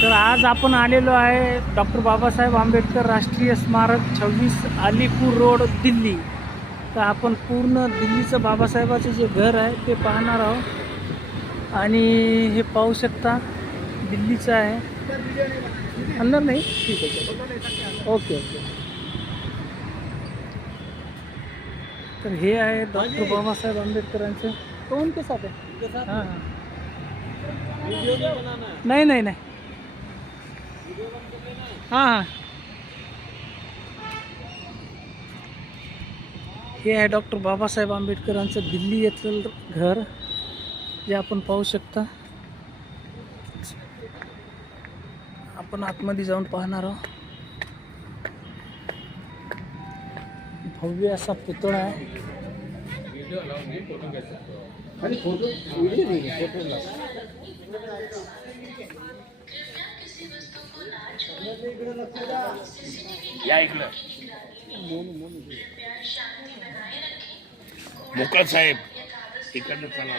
तर आज आपण आलेलो आहे डॉक्टर बाबासाहेब आंबेडकर राष्ट्रीय स्मारक 26 अलीपूर रोड दिल्ली. तर आपण पूर्ण दिल्लीचं बाबासाहेबाचं जे घर आहे ते पाहणार आहोत आणि हे पाहू शकता दिल्लीचं आहे. अंदर नाही ठीक आहे ओके ओके. तर हे आहे डॉक्टर बाबासाहेब आंबेडकरांचं. कौन के साथ है? हां हां नाही नाही नाही हां हां. हे आहे डॉक्टर बाबासाहेब आंबेडकरांचं दिल्ली येथील घर जे आपण पाहू शकता. आपण आतमध्ये जाऊन पाहणार आहोत. भव्य असा पुतळा आहे. या इकडं मुकल साहेब इकडनं चला.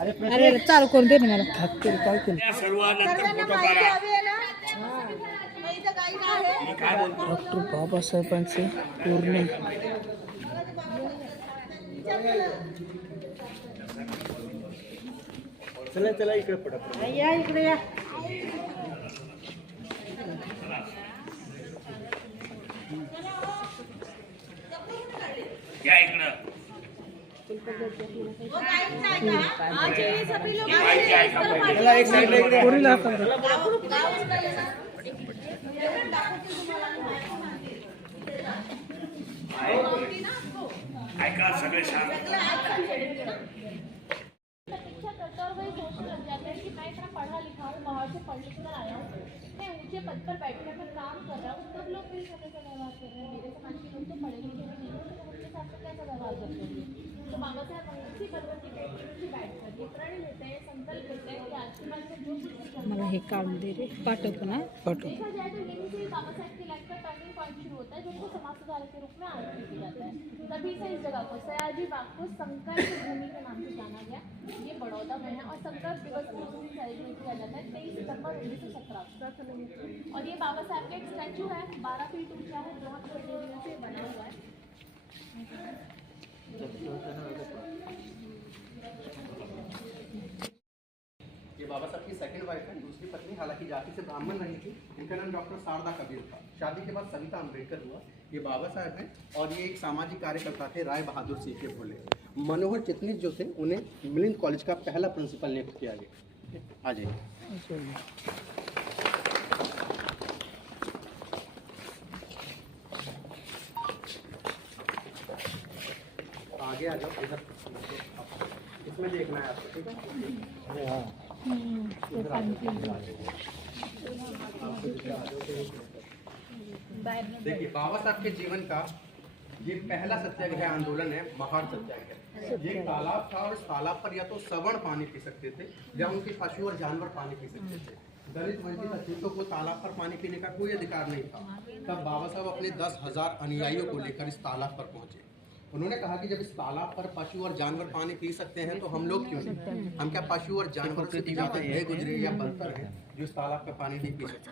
अरे चालू करून दे ना मला. हत्ती काय केलं? या सर्वांनंतर फोटो काढा. मी काय बोलतो डॉक्टर बाबासाहेबांचे पूर्ण चला चला इकडे पडा. या इकडे या. या इकडं माहिती आहे का पहिले? चला एक साइड इकडे. पोरीला हात करा. ऐका सगळे शांत. शिक्षा करता और वही सोचने लग जाता है कि मैं इतना पढ़ा लिखा हूँ, बाहर से पढ़ लिख कर आया हूँ, मैं ऊंचे पद पर बैठने पर काम कर रहा हूँ, तब लोग मेरे साथ ऐसा व्यवहार कर रहे हैं. मेरे समाज के लोग तो पढ़े लिखे भी नहीं है, तो उनके साथ कैसा व्यवहार करते हैं. तो बाबा साहब उसी भगवत की पेटी में बैठ करके प्रण लेते हैं, संकल्प लेते हैं कि आज के बाद में जो कुछ भी करना मला हे काढून दे रे. पाठवतो ना. पाठव. देखा जाए तो यहीं से बाबा साहब की लाइफ का टर्निंग पॉइंट शुरू होता है, जिनको समाज सुधारक के रूप में आयोजित किया जाता है. तभी से इस जगह को सयाजी बाग को संकल्प भूमि के नाम से जाना गया. ये बड़ौदा में है और संकल्प दिवस को उस दिन सेलिब्रेट किया जाता है 23 सितंबर 1917. और ये बाबा साहब का एक स्टैचू है, 12 फीट ऊंचा है, बहुत मटेरियल से बना हुआ है. ये बाबा साहब की सेकंड वाइफ है. दूसरी पत्नी हालांकि जाति से ब्राह्मण नहीं थी. इनका नाम डॉक्टर शारदा कबीर था. शादी के बाद सविता अम्बेडकर हुआ. ये बाबा साहब हैं और ये एक सामाजिक कार्यकर्ता थे. राय बहादुर सिंह के भोले. मनोहर चिटनीस जो थे उन्हें मिलिंद कॉलेज का पहला प्रिंसिपल नियुक्त किया गया. आ जाइए. आगे आ जाओ इधर. इसमें देखना है आपको. ठीक है. देखिए बाबा साहब के जीवन का ये पहला सत्याग्रह आंदोलन है महार सत्याग्रह. ये तालाब था और इस तालाब पर या तो सवर्ण पानी पी सकते थे या उनके पशु और जानवर पानी पी सकते थे. दलित वंचित अछूतों को तालाब पर पानी पीने का कोई अधिकार नहीं था. तब बाबा साहब अपने 10,000 अनुयायियों को लेकर इस तालाब पर पहुंचे. उन्होंने कहा कि जब इस तालाब पर पशु और जानवर पानी पी सकते हैं तो हम लोग क्यों नहीं. हम क्या पशु और जानवर से ज्यादा है गुजरे या बलतर हैं जो इस तालाब का पानी नहीं पी सकते.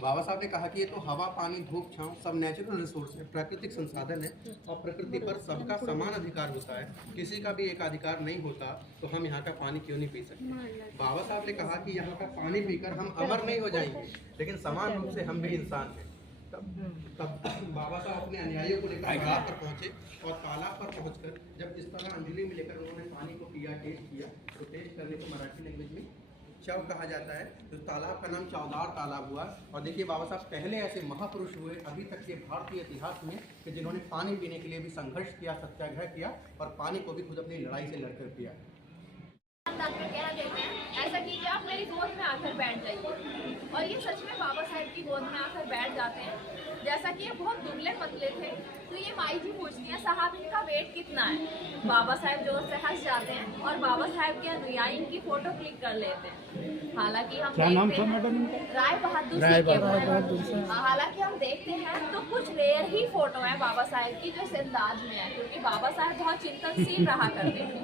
बाबा साहब ने कहा कि ये तो हवा पानी धूप छांव सब नेचुरल रिसोर्स है, प्राकृतिक संसाधन है और प्रकृति पर सबका समान अधिकार होता है. किसी का भी एक अधिकार नहीं होता तो हम यहाँ का पानी क्यों नहीं पी सकते. बाबा साहब ने कहा कि यहाँ का पानी पीकर हम अमर नहीं हो जाएंगे लेकिन समान रूप से हम भी इंसान हैं. तब बाबा साहब अपने अनुयायियों को लेकर तालाब पर पहुंचे और तालाब पर पहुंचकर जब इस तरह अंजलि में लेकर उन्होंने पानी को पिया, टेस्ट किया. तो टेस्ट करने को मराठी लैंग्वेज में चव कहा जाता है. तो तालाब का नाम चौदार तालाब हुआ. और देखिए बाबा साहब पहले ऐसे महापुरुष हुए अभी तक के भारतीय इतिहास में कि जिन्होंने पानी पीने के लिए भी संघर्ष किया, सत्याग्रह किया और पानी को भी खुद अपनी लड़ाई से लड़कर पिया. डॉक्टर कह देते हैं ऐसा कीजिए आप मेरी गोद में आकर बैठ जाइए. और ये सच में बाबा साहब की गोद में आकर बैठ जाते हैं. जैसा कि ये बहुत दुबले पतले थे तो ये माई जी पूछती हैं साहब इनका वेट कितना है. बाबा साहब जोर से हंस जाते हैं और बाबा साहब के अनुयायी इनकी फोटो क्लिक कर लेते हैं. हालांकि हम क्या नाम था देखते मैडम हैं इनका? राय बहादुर राय सिंह के बहादुर सिंह। बोले. हालांकि हम देखते हैं तो कुछ रेयर ही फोटो है बाबा साहब की जो इस अंदाज में है क्योंकि बाबा साहब बहुत चिंतनशील रहा करते थे.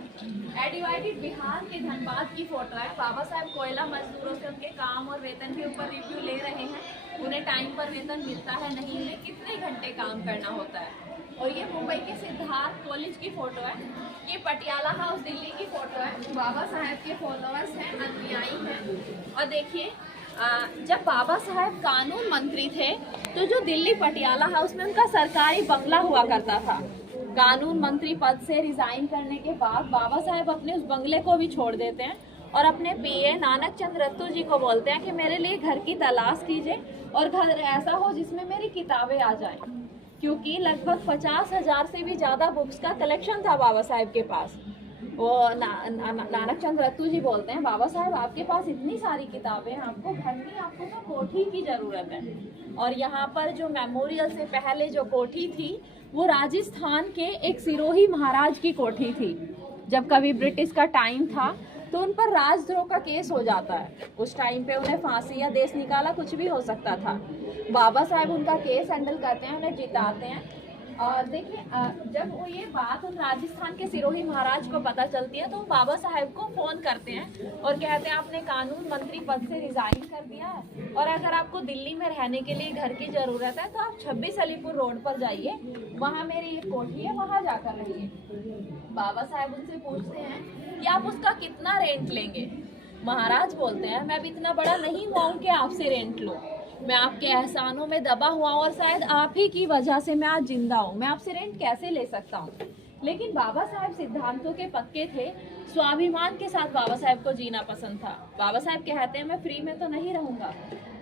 डिवाइडेड बिहार के धनबाद की फोटो है। बाबा साहब कोयला मजदूरों से उनके काम और वेतन के ऊपर रिव्यू ले रहे हैं। उन्हें टाइम पर वेतन मिलता है नहीं, उन्हें कितने घंटे काम करना होता है। और ये मुंबई के सिद्धार्थ कॉलेज की फोटो है। ये पटियाला हाउस दिल्ली की फोटो है। बाबा साहब के फॉलोअर्स हैं, अनुयायी हैं। और देखिए जब बाबा साहब कानून मंत्री थे तो जो दिल्ली पटियाला हाउस में उनका सरकारी बंगला हुआ करता था, कानून मंत्री पद से रिजाइन करने के बाद बाबा साहब अपने उस बंगले को भी छोड़ देते हैं और अपने पीए नानक चंद रत्तू जी को बोलते हैं कि मेरे लिए घर की तलाश कीजिए और घर ऐसा हो जिसमें मेरी किताबें आ जाएं, क्योंकि लगभग 50,000 से भी ज़्यादा बुक्स का कलेक्शन था बाबा साहब के पास। वो नानक चंद रत्तू जी बोलते हैं, बाबा साहब आपके पास इतनी सारी किताबें, आपको घर की, आपको तो कोठी की ज़रूरत है। और यहाँ पर जो मेमोरियल से पहले जो कोठी थी वो राजस्थान के एक सिरोही महाराज की कोठी थी। जब कभी ब्रिटिश का टाइम था तो उन पर राजद्रोह का केस हो जाता है। उस टाइम पे उन्हें फांसी या देश निकाला कुछ भी हो सकता था। बाबा साहब उनका केस हैंडल करते हैं, उन्हें जिताते हैं। और देखिए जब वो ये बात उन राजस्थान के सिरोही महाराज को पता चलती है तो वो बाबा साहब को फ़ोन करते हैं और कहते हैं आपने कानून मंत्री पद से रिज़ाइन कर दिया है और अगर आपको दिल्ली में रहने के लिए घर की ज़रूरत है तो आप 26 अलीपुर रोड पर जाइए, वहाँ मेरी एक कोठी है, वहाँ जाकर रहिए। बाबा साहब उनसे पूछते हैं कि आप उसका कितना रेंट लेंगे। महाराज बोलते हैं मैं भी इतना बड़ा नहीं हुआ हूँ कि आपसे रेंट लूँ, मैं आपके एहसानों में दबा हुआ हूँ और शायद आप ही की वजह से मैं आज जिंदा हूँ, मैं आपसे रेंट कैसे ले सकता हूँ। लेकिन बाबा साहब सिद्धांतों के पक्के थे, स्वाभिमान के साथ बाबा साहब को जीना पसंद था। बाबा साहब कहते हैं मैं फ्री में तो नहीं रहूँगा।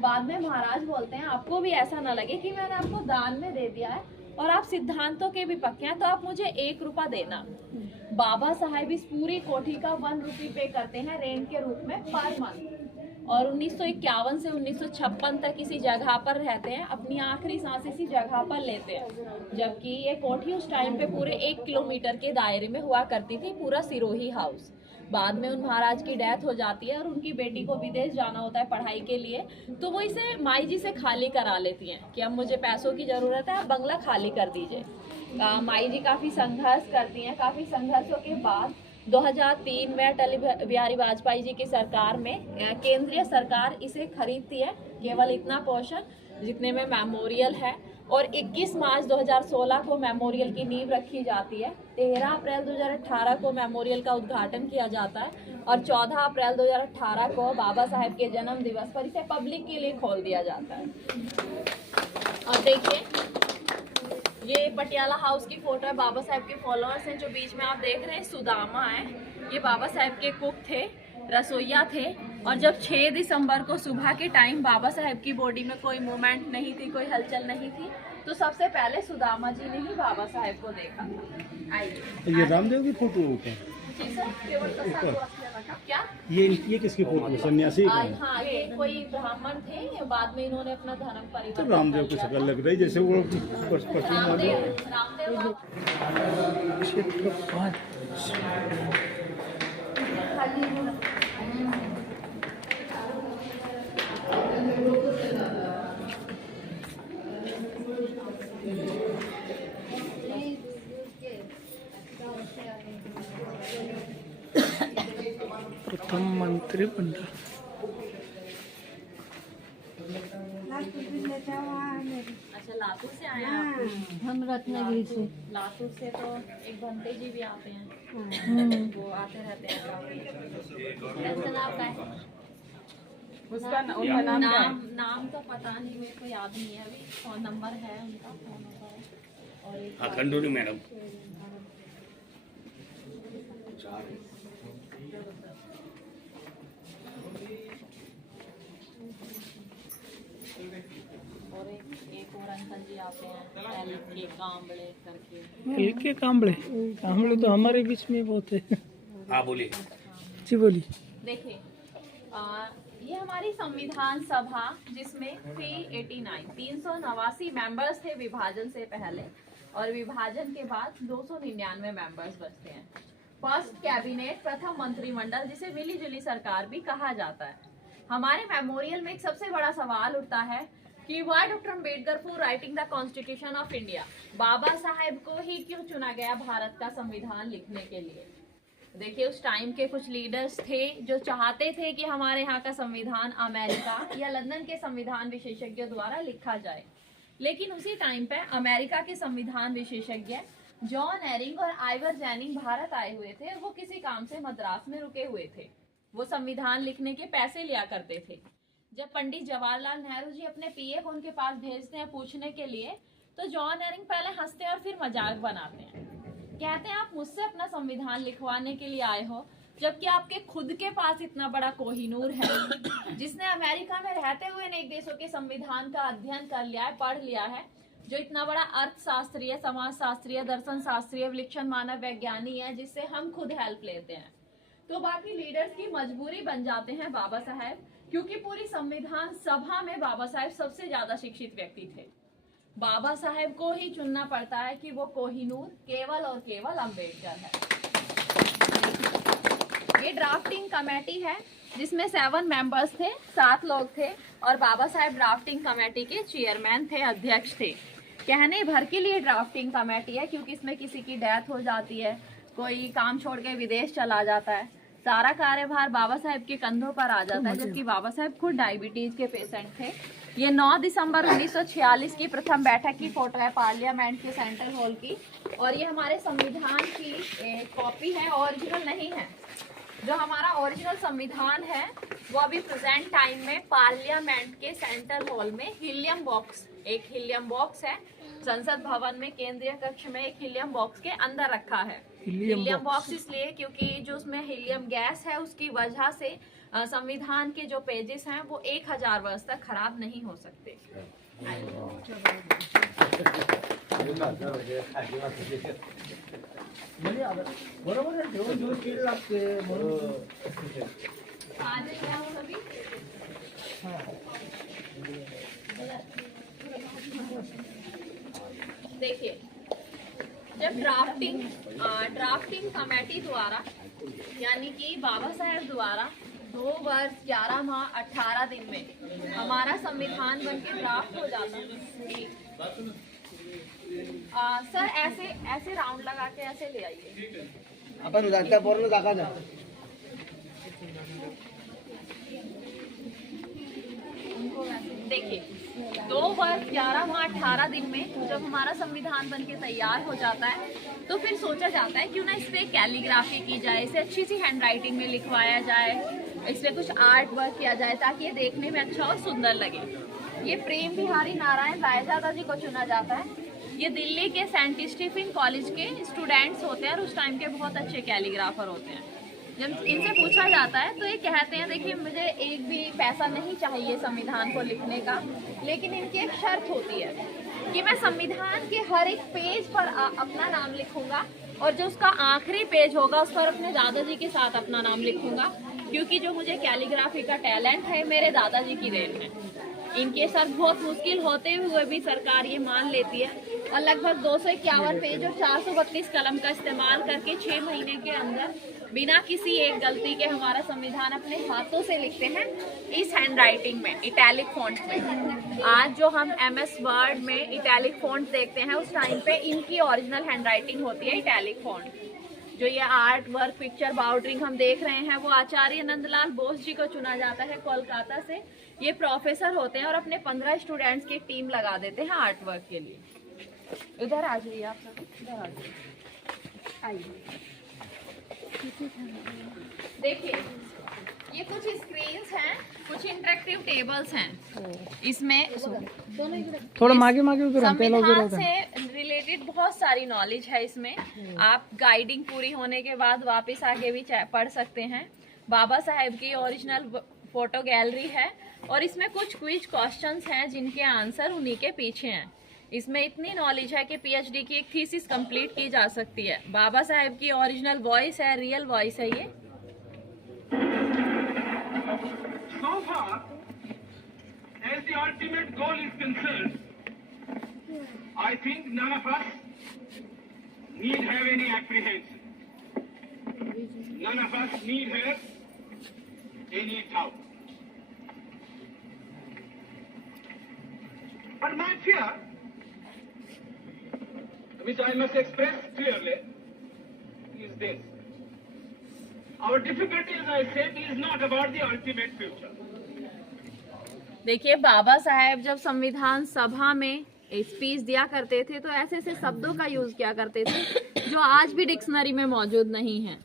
बाद में महाराज बोलते हैं आपको भी ऐसा ना लगे कि मैंने आपको दान में दे दिया है और आप सिद्धांतों के भी पक्के हैं तो आप मुझे 1 रुपया देना। बाबा साहब इस पूरी कोठी का 1 रुपये पे करते हैं रेंट के रूप में पर मंथ। और 1951 से 1956 तक इसी जगह पर रहते हैं, अपनी आखिरी सांस इसी जगह पर लेते हैं। जबकि ये कोठी उस टाइम पे पूरे 1 किलोमीटर के दायरे में हुआ करती थी, पूरा सिरोही हाउस। बाद में उन महाराज की डेथ हो जाती है और उनकी बेटी को विदेश जाना होता है पढ़ाई के लिए, तो वो इसे माई जी से खाली करा लेती हैं कि अब मुझे पैसों की ज़रूरत है, आप बंगला खाली कर दीजिए। माई जी काफ़ी संघर्ष करती हैं। काफ़ी संघर्षों के बाद 2003 में अटल बिहारी वाजपेयी जी की सरकार में केंद्रीय सरकार इसे खरीदती है, केवल इतना पोर्शन जितने में मेमोरियल है। और 21 मार्च 2016 को मेमोरियल की नींव रखी जाती है। 13 अप्रैल 2018 को मेमोरियल का उद्घाटन किया जाता है और 14 अप्रैल 2018 को बाबा साहब के जन्म दिवस पर इसे पब्लिक के लिए खोल दिया जाता है। और देखिए ये पटियाला हाउस की फोटो है। बाबा साहब के फॉलोअर्स हैं। जो बीच में आप देख रहे हैं सुदामा है, ये बाबा साहब के कुक थे, रसोइया थे। और जब 6 दिसंबर को सुबह के टाइम बाबा साहब की बॉडी में कोई मूवमेंट नहीं थी, कोई हलचल नहीं थी, तो सबसे पहले सुदामा जी ने ही बाबा साहब को देखा था। आइए ये रामदेव की फोटो ऊपर जी सर, केवल क्या ये किसकी फोटो है? सन्यासी का है? हाँ, ये कोई ब्राह्मण थे, बाद में इन्होंने अपना धर्म तो परिवर्तन रामदेव की शक्ल लग रही जैसे वो पश्चिम वाले। रामदेव क्षेत्रफल प्रथम मंत्रिमंडल अच्छा लातूर से आए हैं आप? हम रत्नागिरी से। लातूर से तो एक भंते जी भी आते हैं, वो आते रहते हैं काफी। कैसा नाम का है? उसका नाम तो पता नहीं, मेरे को याद नहीं है अभी। फोन नंबर है उनका, फोन नंबर है। और एक हाँ खंडूरी मैडम और एक और अंकल जी आते हैं, एल कांबड़े करके। एल कांबड़े तो हमारे बीच में बहुत है। हाँ बोलिए। जी बोलिए। देखिए ये हमारी संविधान सभा जिसमें 389 मेंबर्स थे विभाजन से पहले, और विभाजन के बाद 299 मेंबर्स बचते हैं। फर्स्ट कैबिनेट, प्रथम मंत्रिमंडल, जिसे मिली जुली सरकार भी कहा जाता है। हमारे मेमोरियल में एक सबसे बड़ा सवाल उठता है कि why doctor Ambedkar for writing the constitution of India, Babasaheb को ही क्यों चुना गया भारत का संविधान लिखने के लिए। देखिए उस टाइम के कुछ लीडर्स थे जो चाहते थे कि हमारे यहाँ का संविधान अमेरिका या लंदन के संविधान विशेषज्ञों द्वारा लिखा जाए, लेकिन उसी टाइम पे अमेरिका के संविधान विशेषज्ञ जॉन एरिंग और आइवर जैनिंग भारत आए हुए थे। वो किसी काम से मद्रास में रुके हुए थे। वो संविधान लिखने के पैसे लिया करते थे। जब पंडित जवाहरलाल नेहरू जी अपने पीए को उनके पास भेजते हैं पूछने के लिए, तो जॉन एरिंग पहले हंसते हैं और फिर मजाक बनाते हैं। कहते हैं आप मुझसे अपना संविधान लिखवाने के लिए आए हो, जबकि आपके खुद के पास इतना बड़ा कोहिनूर है जिसने अमेरिका में रहते हुए अनेक देशों के संविधान का अध्ययन कर लिया है, पढ़ लिया है, जो इतना बड़ा अर्थशास्त्रीय, समाजशास्त्रीय, दर्शन शास्त्रीय, विलक्षण मानव वैज्ञानिक है, जिससे हम खुद हेल्प लेते हैं। तो बाकी लीडर्स की मजबूरी बन जाते हैं बाबा साहेब, क्योंकि पूरी संविधान सभा में बाबा साहेब सबसे ज्यादा शिक्षित व्यक्ति थे। बाबा साहेब को ही चुनना पड़ता है कि वो कोहिनूर केवल और केवल अम्बेडकर है। ये ड्राफ्टिंग कमेटी है जिसमें 7 मेंबर्स थे, 7 लोग थे, और बाबा साहेब ड्राफ्टिंग कमेटी के चेयरमैन थे, अध्यक्ष थे। कहने भर के लिए ड्राफ्टिंग कमेटी है, क्योंकि इसमें किसी की डेथ हो जाती है, कोई काम छोड़ के विदेश चला जाता है, सारा कार्यभार बाबा साहेब के कंधों पर आ जाता है, जबकि बाबा साहेब खुद डायबिटीज के पेशेंट थे। ये 9 दिसंबर 1946 की प्रथम बैठक की फोटो है पार्लियामेंट के सेंट्रल हॉल की, और ये हमारे संविधान की कॉपी है, ओरिजिनल नहीं है। जो हमारा ओरिजिनल संविधान है वो अभी प्रेजेंट टाइम में पार्लियामेंट के सेंट्रल हॉल में हीलियम बॉक्स, एक हीलियम बॉक्स है संसद भवन में, केंद्रीय कक्ष में एक हीलियम बॉक्स के अंदर रखा है। हीलियम बॉक्स इसलिए क्योंकि जो उसमें हीलियम गैस है उसकी वजह से संविधान के जो पेजेस हैं वो 1000 वर्ष तक खराब नहीं हो सकते। आज क्या हो अभी? देखिए जब ड्राफ्टिंग कमेटी द्वारा यानी कि बाबा साहेब द्वारा 2 वर्ष 11 माह 18 दिन में हमारा संविधान बनके ड्राफ्ट हो जाता है। सर ऐसे राउंड लगा के ऐसे ले आइए। अपन जाता बोलने जागा जा। देखिए 2 वर्ष 11 माह 18 दिन में जब हमारा संविधान बनके तैयार हो जाता है तो फिर सोचा जाता है क्यों ना इस पे कैलीग्राफी की जाए, इसे अच्छी सी हैंड राइटिंग में लिखवाया जाए, इस पे कुछ आर्ट वर्क किया जाए ताकि ये देखने में अच्छा और सुंदर लगे। ये प्रेम बिहारी नारायण रायजादा जी को चुना जाता है। ये दिल्ली के सेंट स्टीफन कॉलेज के स्टूडेंट्स होते हैं और उस टाइम के बहुत अच्छे कैलीग्राफर होते हैं। जब इनसे पूछा जाता है तो ये कहते हैं देखिए मुझे एक भी पैसा नहीं चाहिए संविधान को लिखने का, लेकिन इनकी एक शर्त होती है कि मैं संविधान के हर एक पेज पर अपना नाम लिखूंगा और जो उसका आखिरी पेज होगा उस पर अपने दादाजी के साथ अपना नाम लिखूंगा, क्योंकि जो मुझे कैलीग्राफी का टैलेंट है मेरे दादाजी की देन है। इनके सर बहुत मुश्किल होते हुए भी सरकार ये मान लेती है और लगभग 251 पेज और 432 कलम का इस्तेमाल करके 6 महीने के अंदर बिना किसी एक गलती के हमारा संविधान अपने हाथों से लिखते हैं इस हैंड राइटिंग में, इटैलिक फॉन्ट में। आज जो हम MS वर्ड में इटैलिक फॉन्ट देखते हैं उस टाइम पे इनकी ओरिजिनल हैंड राइटिंग होती है इटैलिक फॉन्ट। जो ये आर्ट वर्क पिक्चर बाउंड्रिंग हम देख रहे हैं वो आचार्य नंदलाल बोस जी को चुना जाता है कोलकाता से। ये प्रोफेसर होते हैं और अपने 15 स्टूडेंट्स की टीम लगा देते हैं आर्ट वर्क के लिए। इधर आ जाइए आप सब, इधर आ जाइए, आइए। देखिए ये कुछ स्क्रीन्स हैं, कुछ इंटरेक्टिव टेबल्स हैं। इसमें थोड़ा मागे मागे संविधान से रिलेटेड बहुत सारी नॉलेज है इसमें। आप गाइडिंग पूरी होने के बाद वापस आके भी पढ़ सकते हैं। बाबा साहेब की ओरिजिनल फोटो गैलरी है और इसमें कुछ क्विज क्वेश्चंस हैं जिनके आंसर उन्हीं के पीछे हैं। इसमें इतनी नॉलेज है कि PhD की एक थीसिस कंप्लीट की जा सकती है। बाबा साहेब की ओरिजिनल वॉइस है, रियल वॉइस है ये। So far, as the ultimate goal is concerned, I think none of us need have any apprehension. None of us need have any doubt. But my fear, which I must express clearly, is this. Our difficulty, as I said, is not about the ultimate future. देखिए, बाबा साहेब जब संविधान सभा में speech दिया करते थे तो ऐसे ऐसे शब्दों का यूज किया करते थे जो आज भी डिक्शनरी में मौजूद नहीं है।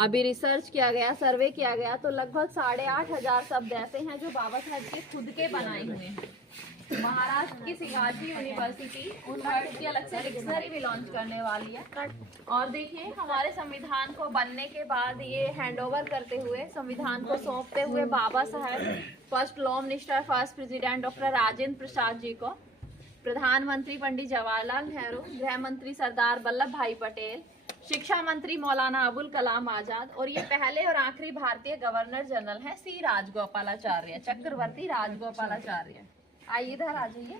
अभी रिसर्च किया गया, सर्वे किया गया तो लगभग 8,500 शब्द ऐसे हैं जो बाबा साहेब के खुद के बनाए हुए हैं। महाराष्ट्र की शिवाजी यूनिवर्सिटी उन वर्ड्स की अलग से डिक्शनरी भी लॉन्च करने वाली है। और देखिए, हमारे संविधान को बनने के बाद ये हैंडओवर करते हुए, संविधान को सौंपते हुए Baba Saheb first law minister, first president doctor Rajendra Prasad ji को, प्रधानमंत्री पंडित जवाहरलाल नेहरू, गृह मंत्री सरदार वल्लभ भाई पटेल, शिक्षा मंत्री मौलाना अबुल कलाम आजाद और ये पहले और आखिरी भारतीय गवर्नर जनरल हैं सी राजगोपालाचार्य, चक्रवर्ती राजगोपालाचार्य। आइए इधर आ जाइए।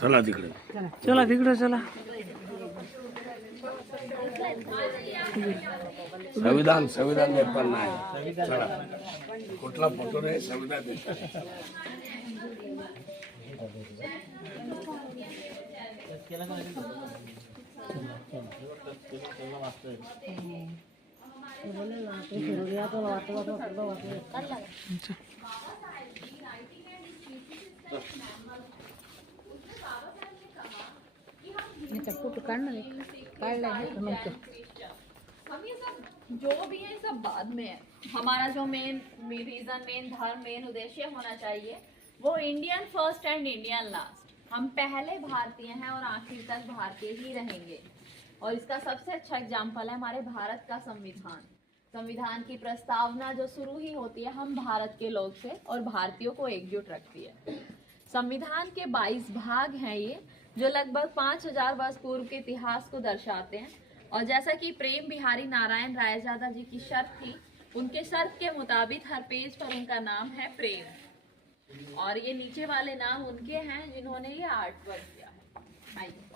चला तिकडे चला तिकडे चला। संविधान पेपर नाही चला कुठला फोटो नाही संविधान फोटो काढणार आहे, काढलाय आहे का नंतर? हम ये सब जो भी है सब बाद में है। हमारा जो मेन रीजन, मेन धर्म, मेन उद्देश्य होना चाहिए वो Indian first and Indian last. हम पहले भारतीय हैं और आखिर तक भारतीय ही रहेंगे। और इसका सबसे अच्छा एग्जाम्पल है हमारे भारत का संविधान। संविधान की प्रस्तावना जो शुरू ही होती है हम भारत के लोग से और भारतीयों को एकजुट रखती है। संविधान के 22 भाग हैं ये, जो लगभग 5000 वर्ष पूर्व के इतिहास को दर्शाते हैं। और जैसा कि प्रेम बिहारी नारायण रायजादा जी की शर्त थी, उनके शर्त के मुताबिक हर पेज पर उनका नाम है प्रेम। और ये नीचे वाले नाम उनके हैं जिन्होंने ये आर्ट वर्क किया है। आइए।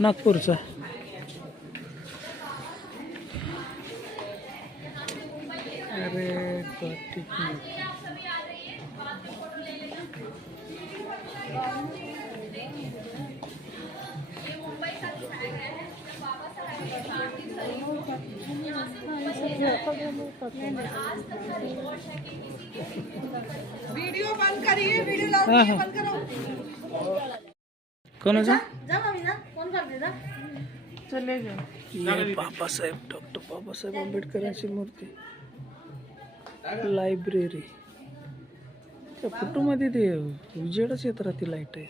नागपूरचा। अरे ठीक आहे। वीडियो बंद करिए, वीडियो लाओ, बंद करो। कोणाचा? जा मम्मी जा, फोन कर दे जा। चले जाओ। ये बाबासाहेब, डॉक्टर बाबासाहेब आंबेडकरांची मूर्ती, लायब्ररी। त्या फोटोमध्ये ते उजेडच येत राहते, लाईट आहे।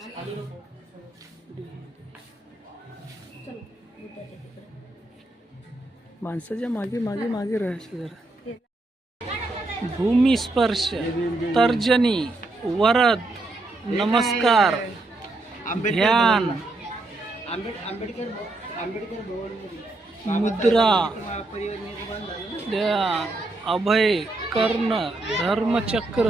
माणसाच्या मागे मागे मागे राहायचं जरा। भूमी स्पर्श, तर्जनी, वरद, नमस्कार, ध्यान, मुद्रा, ध्यान, अभय, कर्ण, धर्मचक्र,